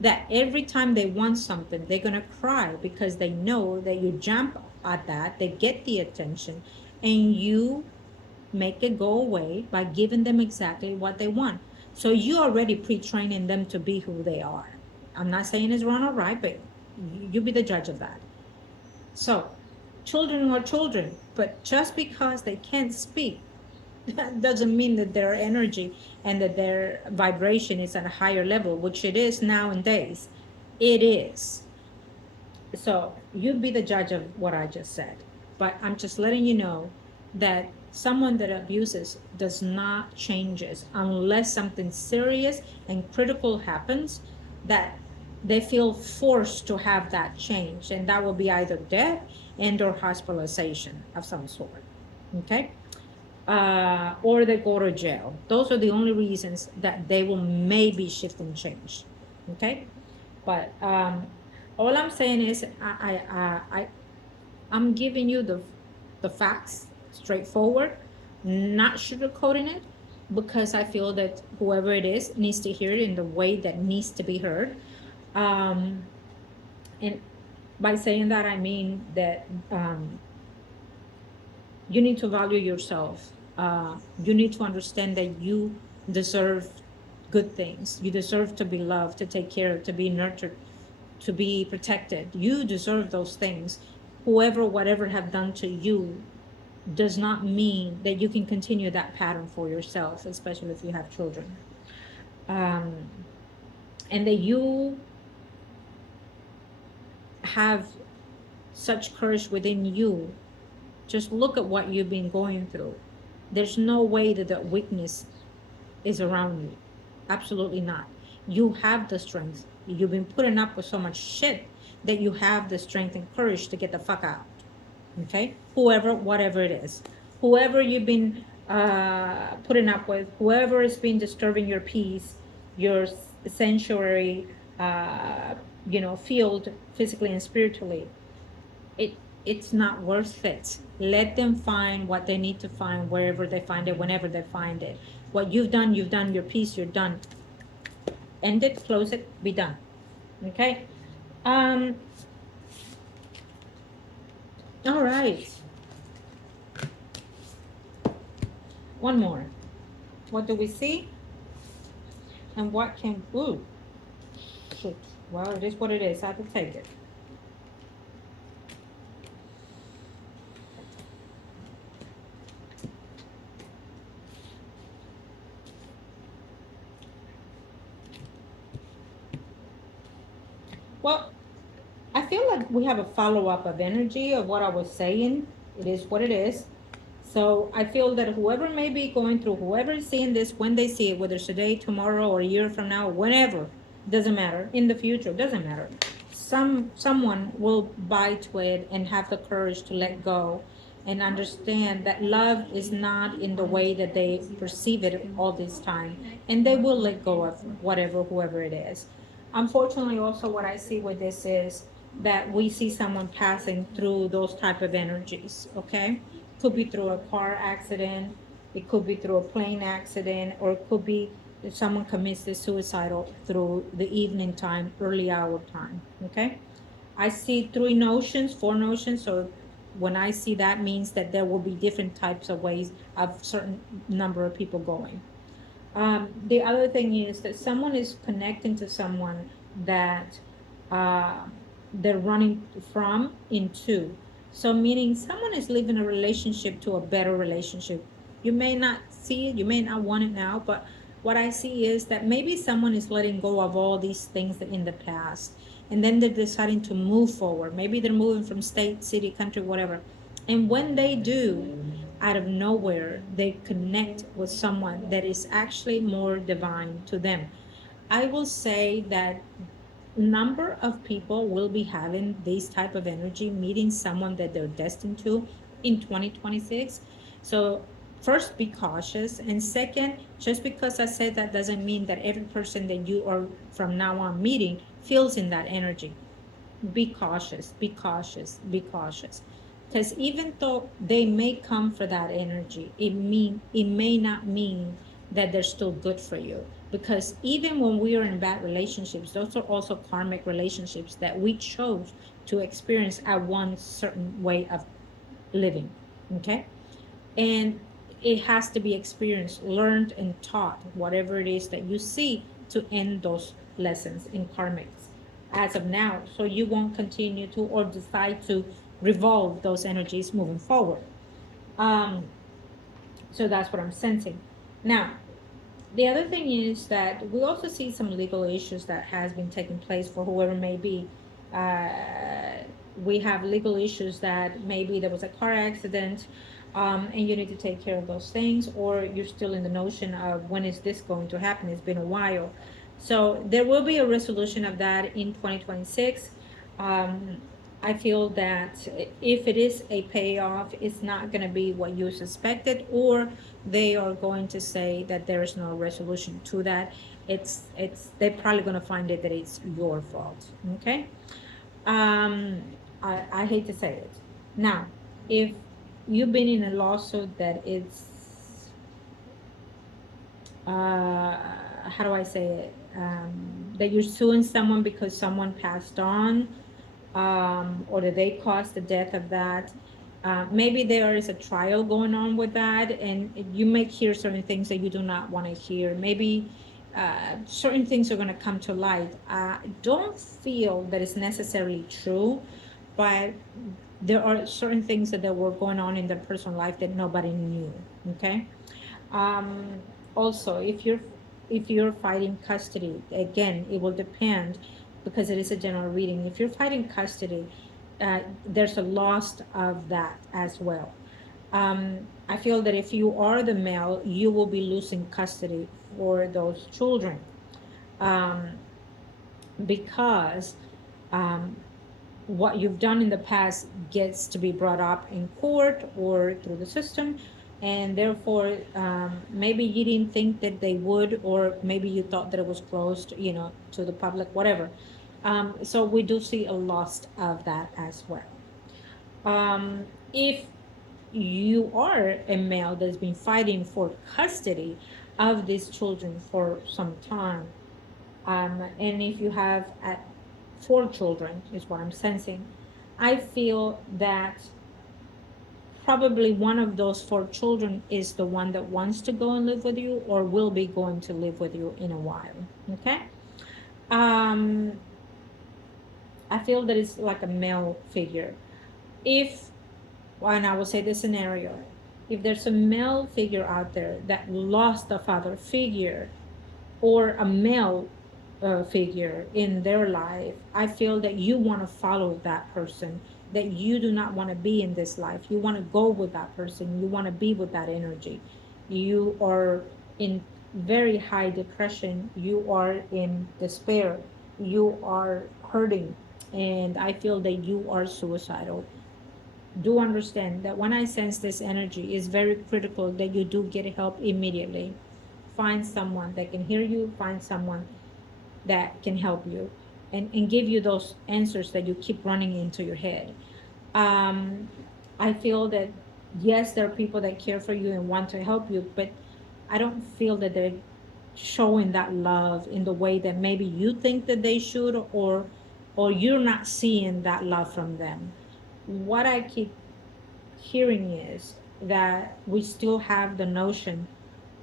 That every time they want something, they're going to cry, because they know that you jump at that, they get the attention, and you make it go away by giving them exactly what they want. So you already pre-training them to be who they are. I'm not saying it's wrong or right, but you be the judge of that. So children are children, but just because they can't speak, that doesn't mean that their energy and that their vibration is at a higher level, which it is nowadays. It is. So you be the judge of what I just said. But I'm just letting you know that someone that abuses does not change unless something serious and critical happens, that they feel forced to have that change, and that will be either death and or hospitalization of some sort. Okay. Or they go to jail. Those are the only reasons that they will maybe shift and change. Okay. But all I'm saying is, I'm giving you the facts straightforward, not sugarcoating it, because I feel that whoever it is needs to hear it in the way that needs to be heard. Um, and by saying that, I mean that you need to value yourself. You need to understand that you deserve good things. You deserve to be loved, to take care of, to be nurtured, to be protected. You deserve those things. Whoever, whatever have done to you does not mean that you can continue that pattern for yourself, especially if you have children. Um, and that you have such courage within you. Just look at what you've been going through. There's no way that that weakness is around you. Absolutely not. You have the strength. You've been putting up with so much shit that you have the strength and courage to get the fuck out. Okay? Whoever, whatever it is. Whoever you've been putting up with, whoever has been disturbing your peace, your sanctuary, field, physically and spiritually, it it's not worth it. Let them find what they need to find wherever they find it, whenever they find it. What you've done, your piece, you're done. End it, close it, be done. Okay? All right. One more. What do we see? And what can, ooh, shoot. Well, it is what it is. I have to take it. Well, I feel like we have a follow-up of energy of what I was saying. It is what it is. So I feel that whoever may be going through, whoever is seeing this, when they see it, whether it's today, tomorrow, or a year from now, whenever, doesn't matter. In the future, doesn't matter. Someone will buy to it and have the courage to let go and understand that love is not in the way that they perceive it all this time, and they will let go of whatever, whoever it is. Unfortunately, also what I see with this is that we see someone passing through those type of energies. Okay, could be through a car accident, it could be through a plane accident, or it could be if someone commits the suicidal through the evening time, early hour time. Okay, I see three notions, four notions. So when I see that, means that there will be different types of ways of certain number of people going. The other thing is that someone is connecting to someone that uh, they're running from into. So meaning someone is leaving a relationship to a better relationship. You may not see it, you may not want it now, but what I see is that maybe someone is letting go of all these things that in the past, and then they're deciding to move forward. Maybe they're moving from state, city, country, whatever. And when they do, out of nowhere, they connect with someone that is actually more divine to them. I will say that number of people will be having this type of energy, meeting someone that they're destined to in 2026. So first, be cautious, and second, just because I said that doesn't mean that every person that you are from now on meeting feels in that energy. Be cautious, be cautious, be cautious, because even though they may come for that energy, it may not mean that they're still good for you, because even when we are in bad relationships, those are also karmic relationships that we chose to experience at one certain way of living. Okay, and it has to be experienced, learned, and taught, whatever it is that you see, to end those lessons in karmics as of now, so you won't continue to or decide to revolve those energies moving forward. um, so that's what I'm sensing. Now, the other thing is that we also see some legal issues that has been taking place for whoever may be. Uh, we have legal issues that maybe there was a car accident, and you need to take care of those things, or you're still in the notion of when is this going to happen? It's been a while. So there will be a resolution of that in 2026. Um, I feel that if it is a payoff, it's not going to be what you suspected, or they are going to say that there is no resolution to that. They're probably going to find it that it's your fault. Okay. I hate to say it. Now, if you've been in a lawsuit that it's, how do I say it? That you're suing someone because someone passed on, or that they caused the death of that. Maybe there is a trial going on with that, and you may hear certain things that you do not want to hear. Maybe certain things are going to come to light. Don't feel that it's necessarily true, but there are certain things that were going on in their personal life that nobody knew. Okay. Um, Also, if you're fighting custody, again, it will depend because it is a general reading. If you're fighting custody, there's a loss of that as well. I feel that if you are the male, you will be losing custody for those children, um, because um, what you've done in the past gets to be brought up in court or through the system, and therefore maybe you didn't think that they would, or maybe you thought that it was closed, to the public, whatever. So we do see a loss of that as well. If you are a male that's been fighting for custody of these children for some time, and if you have 4 children, is what I'm sensing. I feel that probably one of those 4 children is the one that wants to go and live with you or will be going to live with you in a while. Okay. Um, I feel that it's like a male figure. If, and I will say this scenario, if there's a male figure out there that lost a father figure or a male figure in their life, I feel that you want to follow that person, that you do not want to be in this life. You want to go with that person. You want to be with that energy. You are in very high depression. You are in despair. You are hurting. And I feel that you are suicidal. Do understand that when I sense this energy, it's very critical that you do get help immediately. Find someone that can hear you, find someone that can help you, and give you those answers that you keep running into your head. Um, I feel that, yes, there are people that care for you and want to help you, but I don't feel that they're showing that love in the way that maybe you think that they should, or you're not seeing that love from them. What I keep hearing is that we still have the notion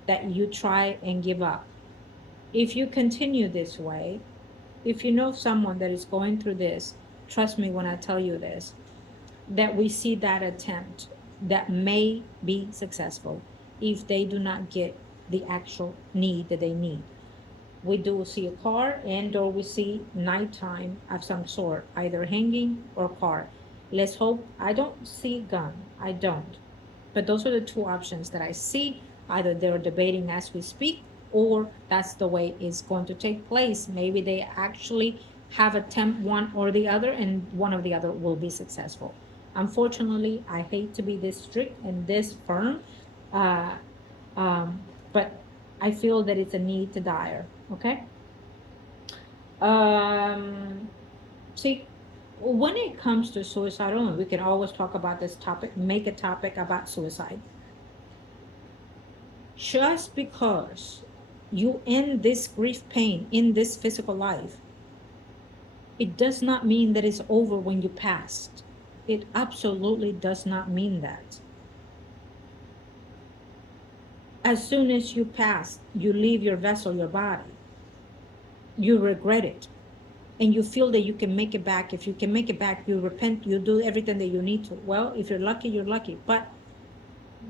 that you try and give up. If you continue this way, if you know someone that is going through this, trust me when I tell you this, that we see that attempt that may be successful if they do not get the actual need that they need. We do see a car, and or we see nighttime of some sort, either hanging or car. Let's hope I don't see gun. I don't. But those are the 2 options that I see. Either they're debating as we speak, or that's the way it's going to take place. Maybe they actually have attempt one or the other, and one or the other will be successful. Unfortunately, I hate to be this strict and this firm, uh, but I feel that it's a need to dire. Okay. Um, See, when it comes to suicide, we can always talk about this topic, make a topic about suicide. Just because you end this grief pain in this physical life, it does not mean that it's over when you passed. It absolutely does not mean that. As soon as you pass, you leave your vessel, your body, you regret it. And you feel that you can make it back. If you can make it back, you repent, you do everything that you need to. Well, if you're lucky, you're lucky. But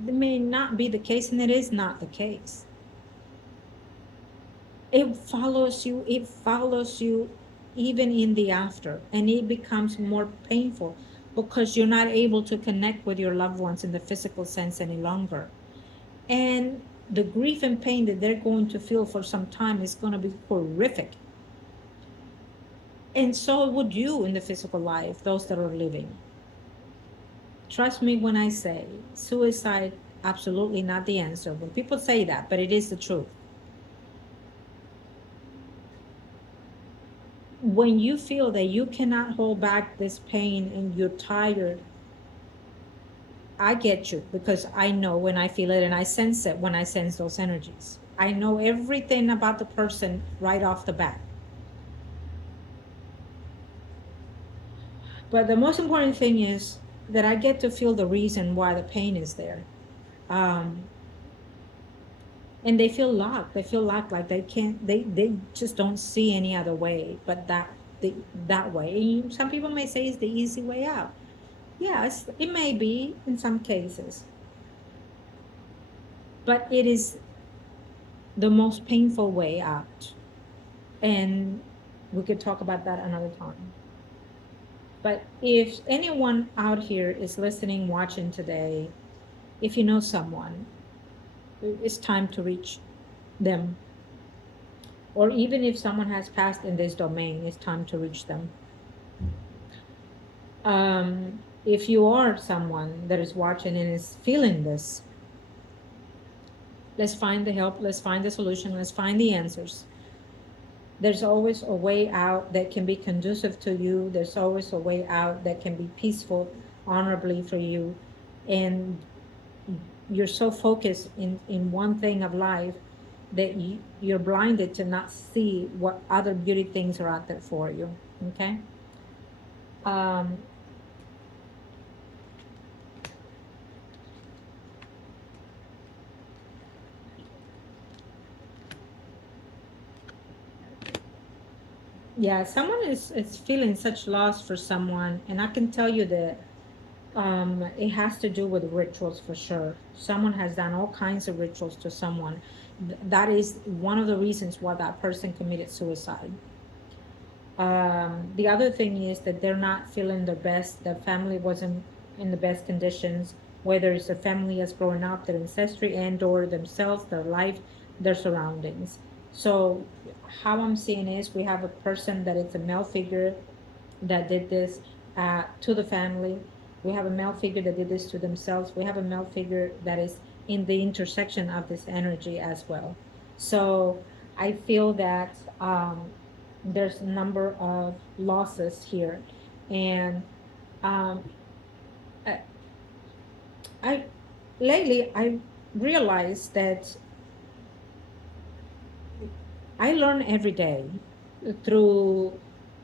it may not be the case, and it is not the case. It follows you even in the after, and it becomes more painful because you're not able to connect with your loved ones in the physical sense any longer. And the grief and pain that they're going to feel for some time is going to be horrific. And so would you in the physical life, those that are living. Trust me when I say suicide, absolutely not the answer. When people say that, but it is the truth. When you feel that you cannot hold back this pain and you're tired I get you because I know when I feel it and I sense it when I sense those energies. I know everything about the person right off the bat. But the most important thing is that I get to feel the reason why the pain is there. Um, and they feel locked. They feel locked, like they can't, they just don't see any other way but that way. Some people may say it's the easy way out. Yes, it may be in some cases, but it is the most painful way out. And we could talk about that another time. But if anyone out here is listening, watching today, if you know someone, it's time to reach them. Or even if someone has passed in this domain, it's time to reach them. If you are someone that is watching and is feeling this, let's find the help, let's find the solution, let's find the answers. There's always a way out that can be conducive to you. There's always a way out that can be peaceful, honorably for you. And you're so focused in one thing of life that you're blinded to not see what other beauty things are out there for you. Okay? Um, yeah, someone is feeling such loss for someone, and I can tell you that it has to do with rituals for sure. Someone has done all kinds of rituals to someone. That is one of the reasons why that person committed suicide. The other thing is that they're not feeling their best. Their family wasn't in the best conditions, whether it's the family as growing up, their ancestry, and or themselves, their life, their surroundings. So how I'm seeing is we have a person that is a male figure that did this to the family. We have a male figure that did this to themselves. We have a male figure that is in the intersection of this energy as well. So I feel that there's a number of losses here. And um, I, I lately I realized that I learn every day through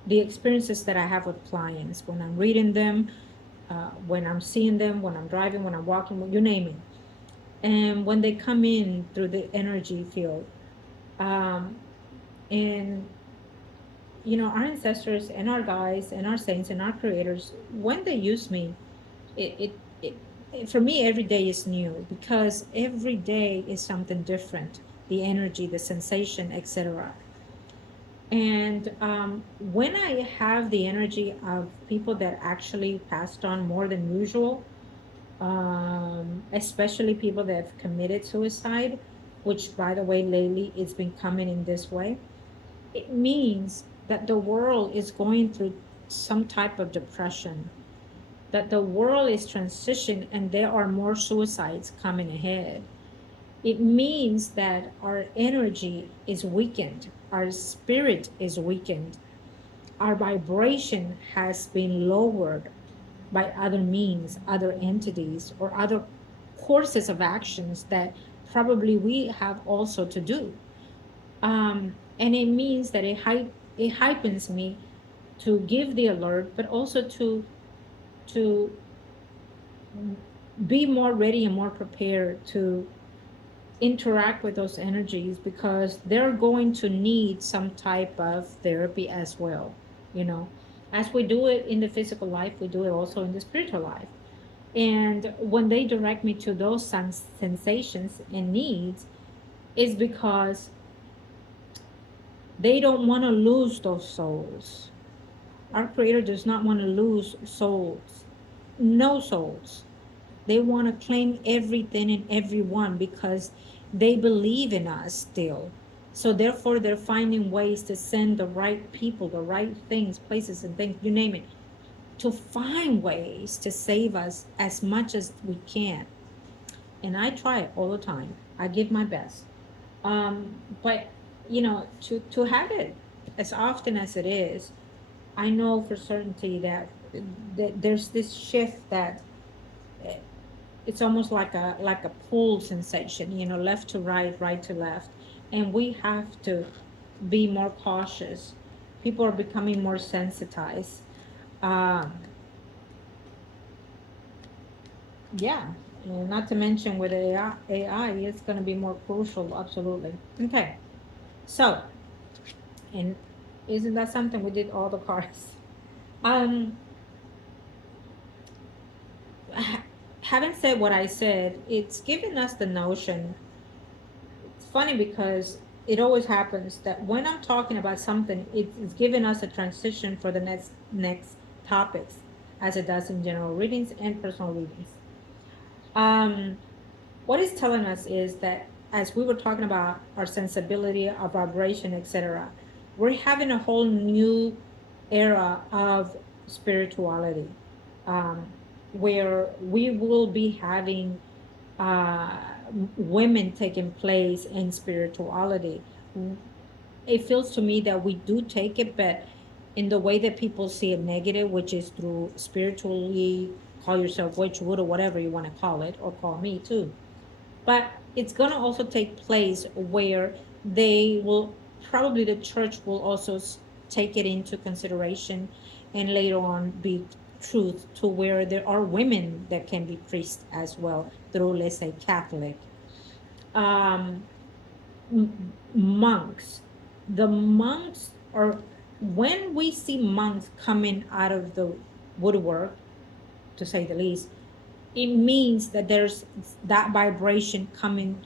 the experiences that I have with clients when I'm reading them, when I'm seeing them, when I'm driving, when I'm walking, you name it. And when they come in through the energy field, um, and our ancestors and our guides and our saints and our creators, when they use me, it for me every day is new because every day is something different. The energy, the sensation, etc. And when I have the energy of people that actually passed on more than usual, especially people that have committed suicide, which, by the way, lately it's been coming in this way, it means that the world is going through some type of depression, that the world is transitioning and there are more suicides coming ahead. It means that our energy is weakened, our spirit is weakened, our vibration has been lowered by other means, other entities, or other courses of actions that probably we have also to do. And it means that it hypens me to give the alert, but also to be more ready and more prepared to interact with those energies because they're going to need some type of therapy as well. You know, as we do it in the physical life, we do it also in the spiritual life. And when they direct me to those sensations and needs, is because they don't want to lose those souls. Our Creator does not want to lose souls, no souls. They want to claim everything and everyone because they believe in us still. So therefore, they're finding ways to send the right people, the right things, places and things, you name it, to find ways to save us as much as we can. And I try it all the time. I give my best. But to have it as often as it is, I know for certainty that there's this shift that it's almost like a pull sensation, left to right, right to left. And we have to be more cautious. People are becoming more sensitized. um yeah, and not to mention with AI, it's going to be more crucial, absolutely. Okay, so, and isn't that something? We did all the cards. um Having said what I said, it's given us the notion. It's funny because it always happens that when I'm talking about something, it's giving us a transition for the next topics, as it does in general readings and personal readings. Um, what it's telling us is that as we were talking about our sensibility, our vibration, etc., we're having a whole new era of spirituality, um, where we will be having uh, women taking place in spirituality. It feels to me that we do take it, but in the way that people see it negative, which is through spiritually, call yourself witch, wood, or whatever you want to call it, or call me too. But it's going to also take place where they will, probably the church will also take it into consideration and later on be truth to where there are women that can be priests as well through, let's say, Catholic. um, Monks, the monks are, when we see monks coming out of the woodwork, to say the least, it means that there's that vibration coming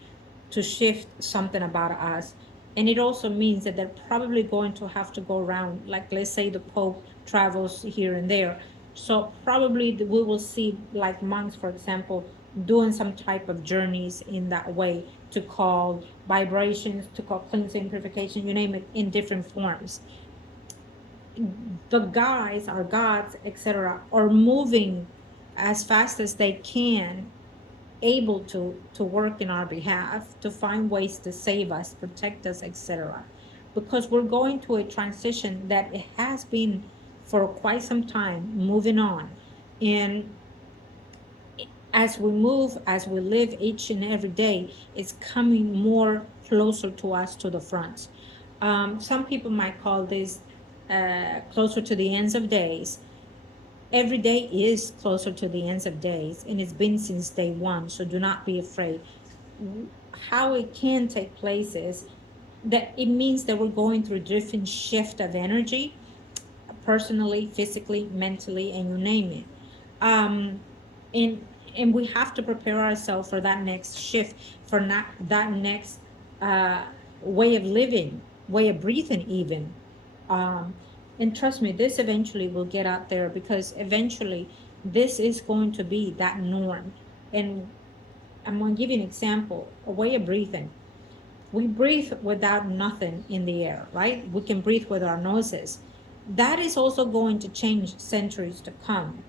to shift something about us. And it also means that they're probably going to have to go around, like, let's say the Pope travels here and there. So probably we will see, like, monks, for example, doing some type of journeys in that way to call vibrations, to call cleansing, purification, you name it, in different forms. The guys, our gods, etc., are moving as fast as they can, able to work in our behalf, to find ways to save us, protect us, etc., because we're going to a transition that it has been for quite some time moving on. And as we move, as we live each and every day, it's coming more closer to us, to the front. Some people might call this closer to the ends of days. Every day is closer to the ends of days, and it's been since day one, so do not be afraid. How it can take place is that it means that we're going through different shift of energy, personally, physically, mentally, and you name it. um and and we have to prepare ourselves for that next shift, for not that next uh way of living, way of breathing even. um and trust me, this eventually will get out there, because eventually this is going to be that norm. And I'm going to give you an example, a way of breathing. We breathe without nothing in the air, right? We can breathe with our noses. That is also going to change centuries to come,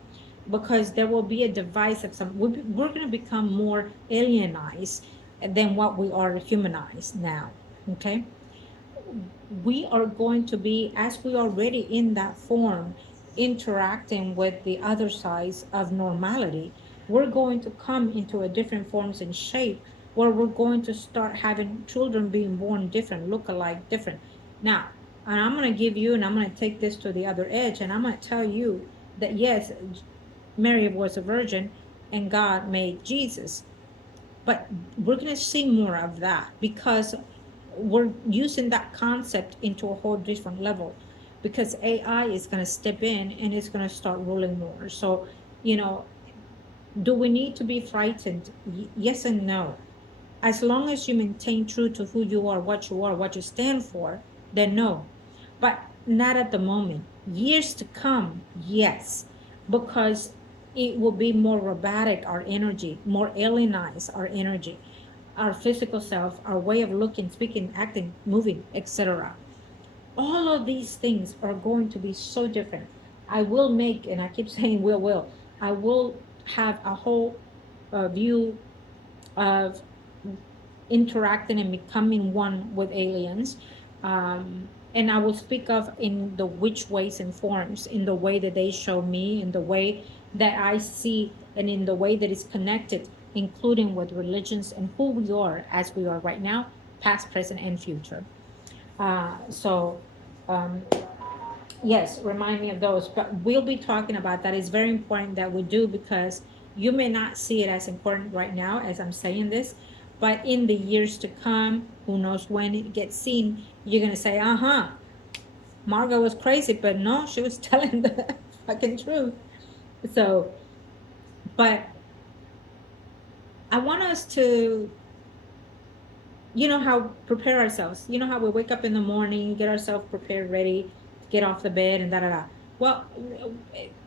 because there will be a device of some, we're going to become more alienized than what we are humanized now. Okay, we are going to be, as we are already in that form, interacting with the other sides of normality. We're going to come into a different forms and shape, where we're going to start having children being born different, look alike, different. Now, and I'm going to give you, and I'm going to take this to the other edge, and I'm going to tell you that yes, Mary was a virgin and God made Jesus. But we're going to see more of that, because we're using that concept into a whole different level, because AI is going to step in and it's going to start ruling more. So, you know, do we need to be frightened? Yes and no. As long as you maintain true to who you are, what you stand for, then no. But not at the moment. Years to come, yes, because it will be more robotic, our energy, more alienized, our energy, our physical self, our way of looking, speaking, acting, moving, etc. All of these things are going to be so different. I will make, and I keep saying will, I will have a whole view of interacting and becoming one with aliens. And I will speak of in the which ways and forms, in the way that they show me, in the way that I see, and in the way that it's connected including with religions and who we are as we are right now, past, present, and future. So, um, yes, remind me of those. But we'll be talking about that. It's very important that we do, because you may not see it as important right now as I'm saying this, but in the years to come, who knows when it gets seen, you're going to say, Margot was crazy, but no, she was telling the fucking truth. So, but I want us to, how prepare ourselves. You know how we wake up in the morning, get ourselves prepared, ready, get off the bed, and da da da. Well,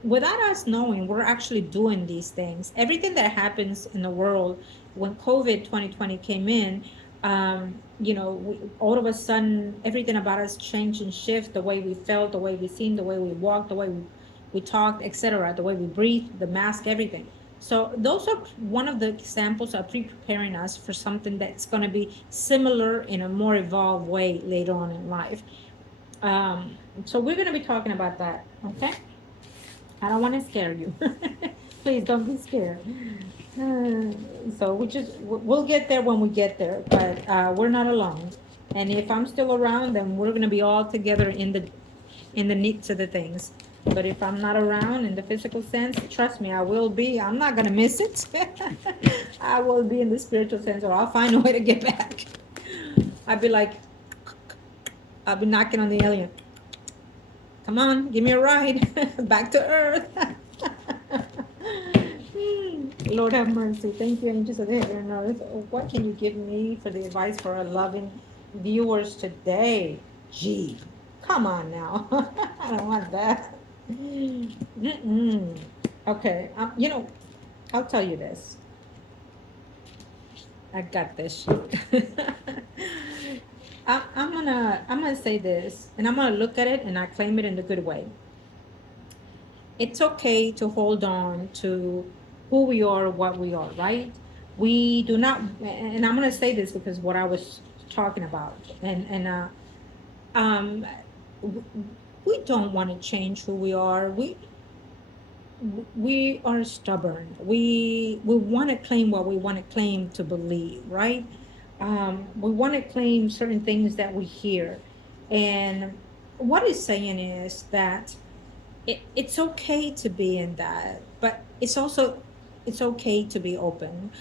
without us knowing, we're actually doing these things. Everything that happens in the world, when COVID 2020 came in, all of a sudden, everything about us changed and shift. The way we felt, the way we seen, the way we walked, the way we talked, etc., the way we breathe, the mask, everything. So those are one of the examples of preparing us for something that's going to be similar in a more evolved way later on in life. So we're going to be talking about that, okay? I don't want to scare you. Please don't be scared. So we'll get there when we get there, but we're not alone. And if I'm still around, then we're going to be all together in the needs of the things. But if I'm not around in the physical sense, trust me, I will be. I'm not going to miss it. I will be in the spiritual sense, or I'll find a way to get back. I'll be knocking on the alien. Come on, give me a ride back to earth. Lord have mercy. Thank you, angels of the heaven and earth. What can you give me for the advice for our loving viewers today? Gee, come on now. I don't want that. Okay, I'll tell you this. I got this shit. I'm gonna say this, and I'm gonna look at it, and I claim it in the good way. It's okay to hold on to who we are, what we are, right? We do not, and I'm gonna say this because what I was talking about, and um, we don't want to change who we are. We are stubborn. We want to claim what we want to claim to believe, right? We want to claim certain things that we hear. And what it's saying is that it's okay to be in that, but it's okay to be open.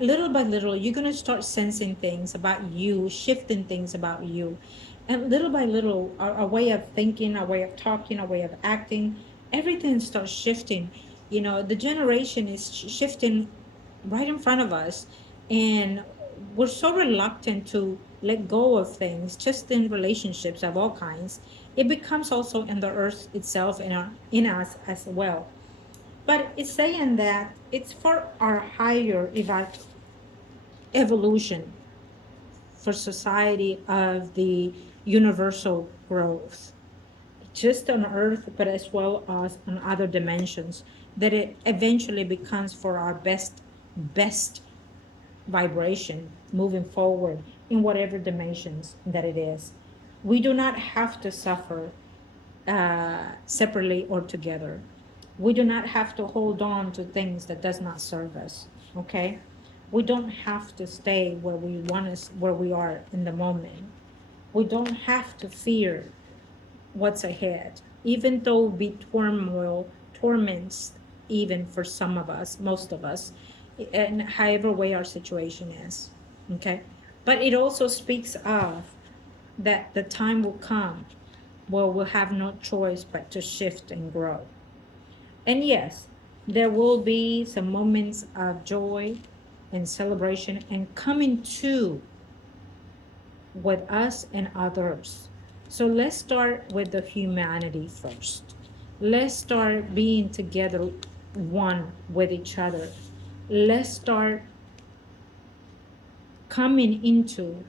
Little by little, you're going to start sensing things about you, shifting things about you. And little by little, our way of thinking, our way of talking, our way of acting, everything starts shifting. The generation is shifting right in front of us. And we're so reluctant to let go of things, just in relationships of all kinds. It becomes also in the earth itself, in us as well. But it's saying that it's for our higher evolution, for society of the universal growth, just on earth, but as well as on other dimensions, that it eventually becomes for our best vibration moving forward in whatever dimensions that it is. We do not have to suffer separately or together. We do not have to hold on to things that does not serve us. Okay, we don't have to stay where we want us, where we are in the moment. We don't have to fear what's ahead, even though be turmoil, torments, even for some of us, most of us, and however way our situation is. Okay, but it also speaks of that the time will come where we'll have no choice but to shift and grow. And yes, there will be some moments of joy and celebration and coming to with us and others. So let's start with the humanity first. Let's start being together, one with each other. Let's start coming into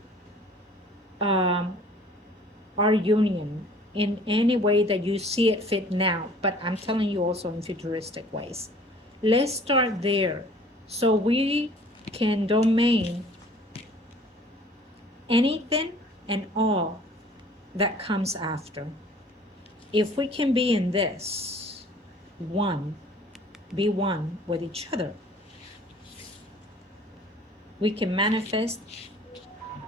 our union in any way that you see it fit now, but I'm telling you also in futuristic ways. Let's start there so we can domain anything and all that comes after. If we can be in this one, be one with each other, We can manifest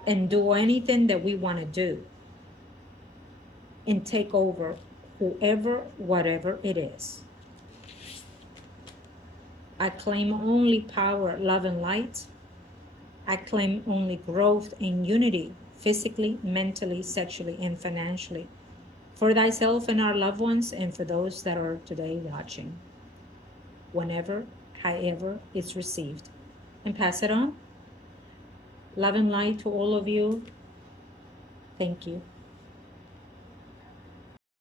and do anything that we want to do and take over whoever, whatever it is. I claim only power, love, and light. I claim only growth and unity, physically, mentally, sexually, and financially, for thyself and our loved ones, and for those that are today watching, whenever, however it's received. And pass it on. Love and light to all of you. Thank you.